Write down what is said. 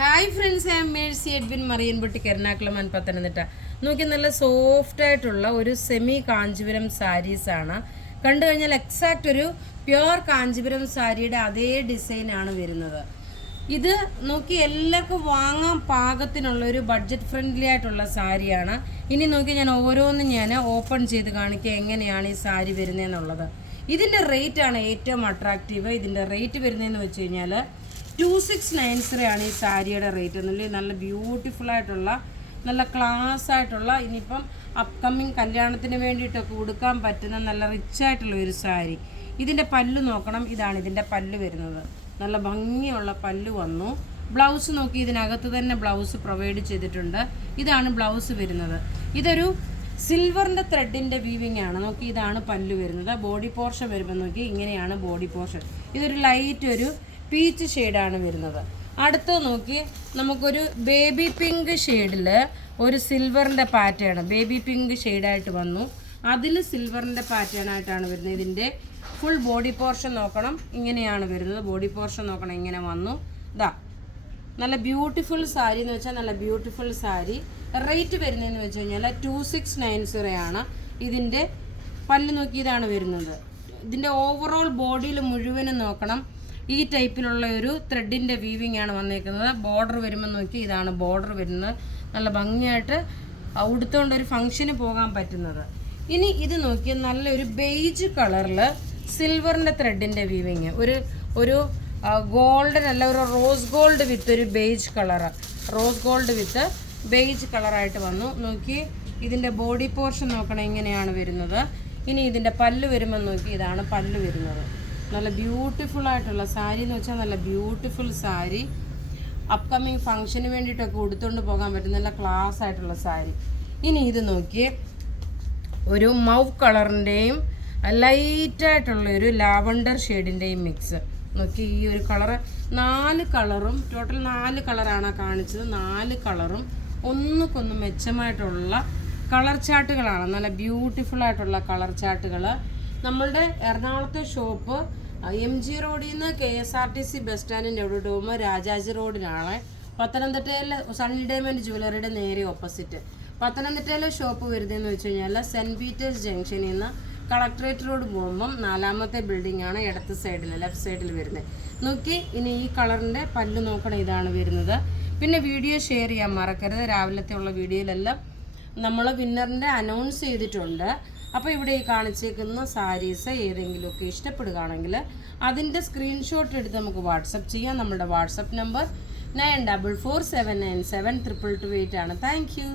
Hi friends, I am Mercy Edwin Mariyanpotti Ernakulam and Pathanamthitta. നോക്കി, നല്ല soft ആയിട്ടുള്ള ഒരു സെമി കാഞ്ചീപുരം സാരീസാണ്. കണ്ടു കഴിഞ്ഞാൽ എക്സാക്റ്റ് ഒരു പ്യുവർ കാഞ്ചീപുരം സാരിയുടെ അതേ ഡിസൈനാണ് വരുന്നത്. ഇത് നോക്കി എല്ലാവർക്കും വാങ്ങാൻ പാകത്തിനുള്ള ഒരു ബഡ്ജറ്റ് ഫ്രണ്ട്ലി ആയിട്ടുള്ള സാരിയാണ്. ഇനി നോക്കി, ഞാൻ ഓരോന്നും ഞാൻ ഓപ്പൺ ചെയ്ത് കാണിക്കുക എങ്ങനെയാണ് ഈ സാരി വരുന്നതെന്നുള്ളത്. ഇതിൻ്റെ റേറ്റ് ആണ് ഏറ്റവും അട്രാക്റ്റീവ്. ഇതിൻ്റെ റേറ്റ് വരുന്നതെന്ന് വെച്ച് കഴിഞ്ഞാൽ 2690 ആണ് ഈ സാരിയുടെ റേറ്റ്. എന്നുള്ളത് നല്ല ബ്യൂട്ടിഫുൾ ആയിട്ടുള്ള നല്ല ക്ലാസ് ആയിട്ടുള്ള, ഇനിയിപ്പം അപ്കമ്മിങ് കല്യാണത്തിന് വേണ്ടിയിട്ടൊക്കെ ഉടുക്കാൻ പറ്റുന്ന നല്ല റിച്ച് ആയിട്ടുള്ള ഒരു സാരി. ഇതിൻ്റെ പല്ല് നോക്കണം, ഇതാണ് ഇതിൻ്റെ പല്ല് വരുന്നത്. നല്ല ഭംഗിയുള്ള പല്ല് വന്നു. ബ്ലൗസ് നോക്കി, ഇതിനകത്ത് തന്നെ ബ്ലൗസ് പ്രൊവൈഡ് ചെയ്തിട്ടുണ്ട്. ഇതാണ് ബ്ലൗസ് വരുന്നത്. ഇതൊരു സിൽവറിൻ്റെ ത്രെഡിൻ്റെ വീവിങ് ആണ്. നോക്കി, ഇതാണ് പല്ല് വരുന്നത്. ബോഡി പോർഷൻ വരുമ്പോൾ നോക്കി, ഇങ്ങനെയാണ് ബോഡി പോർഷൻ. ഇതൊരു ലൈറ്റ് ഒരു പീച്ച് ഷെയ്ഡാണ് വരുന്നത്. അടുത്ത് നോക്കി, നമുക്കൊരു ബേബി പിങ്ക് ഷെയ്ഡിൽ ഒരു സിൽവറിൻ്റെ പാറ്റേൺ, ബേബി പിങ്ക് ഷെയ്ഡായിട്ട് വന്നു. അതിൽ സിൽവറിൻ്റെ പാറ്റേൺ ആയിട്ടാണ് വരുന്നത്. ഇതിൻ്റെ ഫുൾ ബോഡി പോർഷൻ നോക്കണം, ഇങ്ങനെയാണ് വരുന്നത്. ബോഡി പോർഷൻ നോക്കണം, ഇങ്ങനെ വന്നു. ഇതാ നല്ല ബ്യൂട്ടിഫുൾ സാരി എന്ന് വെച്ചാൽ നല്ല ബ്യൂട്ടിഫുൾ സാരി. റേറ്റ് വരുന്നതെന്ന് വെച്ച് കഴിഞ്ഞാൽ 2690 ആണ്. ഇതിൻ്റെ പല്ല് നോക്കി, ഇതാണ് വരുന്നത്. ഇതിൻ്റെ ഓവറോൾ ബോഡിയിൽ മുഴുവനും നോക്കണം, ഈ ടൈപ്പിലുള്ള ഒരു ത്രെഡിൻ്റെ വീവിങ് ആണ് വന്നേക്കുന്നത്. ബോർഡർ വരുമ്പോൾ നോക്കി, ഇതാണ് ബോർഡർ വരുന്നത്. നല്ല ഭംഗിയായിട്ട് ഉടുത്തുകൊണ്ട് ഒരു ഫംഗ്ഷന് പോകാൻ പറ്റുന്നത്. ഇനി ഇത് നോക്കി, നല്ലൊരു ബേജ് കളറിൽ സിൽവറിൻ്റെ ത്രെഡിൻ്റെ വീവിങ്, ഒരു ഗോൾഡൻ അല്ല, ഒരു റോസ് ഗോൾഡ് വിത്ത് ഒരു ബേജ് കളർ, റോസ് ഗോൾഡ് വിത്ത് ബേജ് കളറായിട്ട് വന്നു. നോക്കി, ഇതിൻ്റെ ബോഡി പോർഷൻ നോക്കണം, ഇങ്ങനെയാണ് വരുന്നത്. ഇനി ഇതിൻ്റെ പല്ല് വരുമ്പോൾ നോക്കി, ഇതാണ് പല്ല് വരുന്നത്. നല്ല ബ്യൂട്ടിഫുൾ ആയിട്ടുള്ള സാരി എന്ന് വെച്ചാൽ നല്ല ബ്യൂട്ടിഫുൾ സാരി. അപ്കമ്മിങ് ഫംഗ്ഷന് വേണ്ടിയിട്ടൊക്കെ ഉടുത്തുകൊണ്ട് പോകാൻ പറ്റുന്ന നല്ല ക്ലാസ് ആയിട്ടുള്ള സാരി. ഇനി ഇത് നോക്കി, ഒരു മൗവ് കളറിൻ്റെയും ലൈറ്റായിട്ടുള്ള ഒരു ലാവണ്ടർ ഷെയ്ഡിൻ്റെയും മിക്സ്. നോക്കി, ഈ ഒരു കളറ്, 4 കളറും ടോട്ടൽ 4 കളറാണ് കാണിച്ചത്. 4 കളറും ഒന്നുക്കൊന്നും മെച്ചമായിട്ടുള്ള കളർ ചാർട്ടുകളാണ്. നല്ല ബ്യൂട്ടിഫുൾ ആയിട്ടുള്ള കളർ ചാർട്ടുകൾ. നമ്മളുടെ എറണാകുളത്തെ ഷോപ്പ് MG റോഡിൽ നിന്ന് KSRTC ബസ് സ്റ്റാൻഡിൻ്റെ അവിടെ പോകുമ്പോൾ രാജാജി റോഡിനാണ്. പത്തനംതിട്ടയിൽ സണ്ണി ഡയമണ്ട് ജുവലറിയുടെ നേരെ ഓപ്പോസിറ്റ്. പത്തനംതിട്ടയിലെ ഷോപ്പ് വരുന്നതെന്ന് വെച്ച് കഴിഞ്ഞാൽ സെൻറ്റ് പീറ്റേഴ്സ് ജംഗ്ഷനിൽ നിന്ന് കളക്ട്രേറ്റ് റോഡ് പോകുമ്പം 4ാമത്തെ ബിൽഡിംഗ് ആണ് ഇടത്ത് സൈഡിൽ, ലെഫ്റ്റ് സൈഡിൽ വരുന്നത്. നോക്കി, ഇനി ഈ കളറിൻ്റെ പല്ല് നോക്കണം, ഇതാണ് വരുന്നത്. പിന്നെ വീഡിയോ ഷെയർ ചെയ്യാൻ മറക്കരുത്. രാവിലത്തെ ഉള്ള വീഡിയോയിലെല്ലാം നമ്മൾ വിന്നറിൻ്റെ അനൗൺസ് ചെയ്തിട്ടുണ്ട്. അപ്പോൾ ഇവിടെ ഈ കാണിച്ചേക്കുന്ന സാരീസ് ഏതെങ്കിലുമൊക്കെ ഇഷ്ടപ്പെടുകയാണെങ്കിൽ അതിൻ്റെ സ്ക്രീൻഷോട്ട് എടുത്ത് നമുക്ക് വാട്സപ്പ് ചെയ്യാം. നമ്മുടെ വാട്സപ്പ് നമ്പർ 9447972228 ആണ്. Thank you.